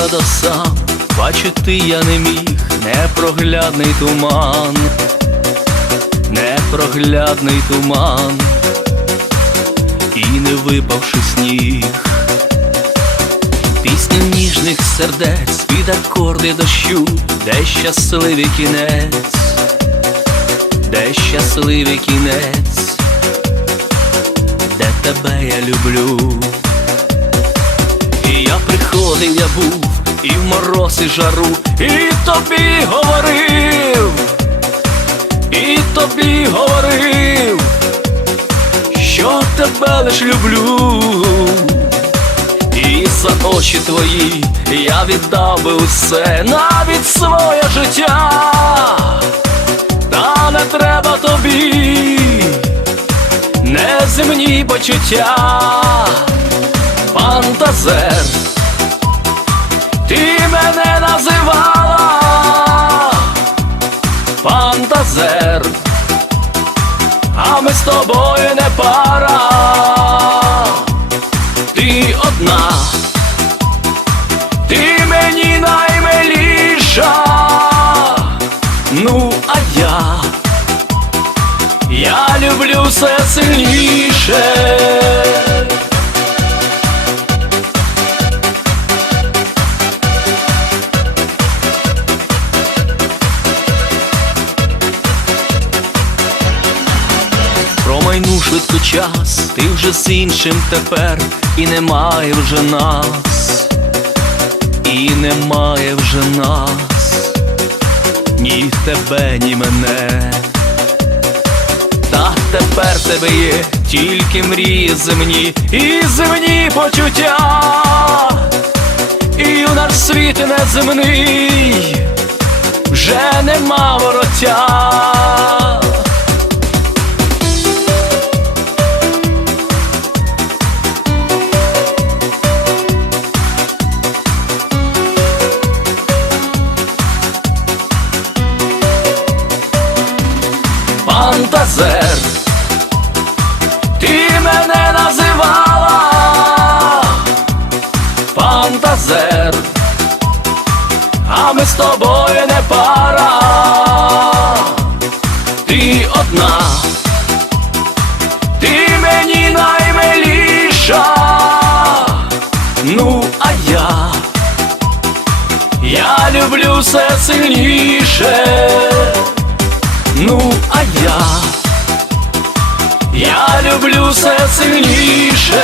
я сам, бачити я не міг, непроглядний туман, непроглядний туман, і не випавши сніг. Пісня ніжних сердець під акорди дощу, де щасливий кінець, де щасливий кінець, де тебе я люблю. Мороз, і жару, і тобі говорив, і тобі говорив, що тебе лиш люблю. І за очі твої я віддав би усе, навіть своє життя, та не треба тобі, неземні почуття, фантазер, тобою не пара ти одна, ти мені наймиліша, ну а я, я люблю все сильніше. Швидко час, ти вже з іншим тепер, і немає вже нас, і немає вже нас, ні тебе, ні мене. Та тепер тебе є тільки мрії земні і земні почуття, і у наш світ неземний вже нема фантазер, ти мене називала, фантазер, а ми з тобою не пара, ти одна, ти мені наймиліша, ну а я, я люблю все сильніше ну а я, я люблю все сильніше.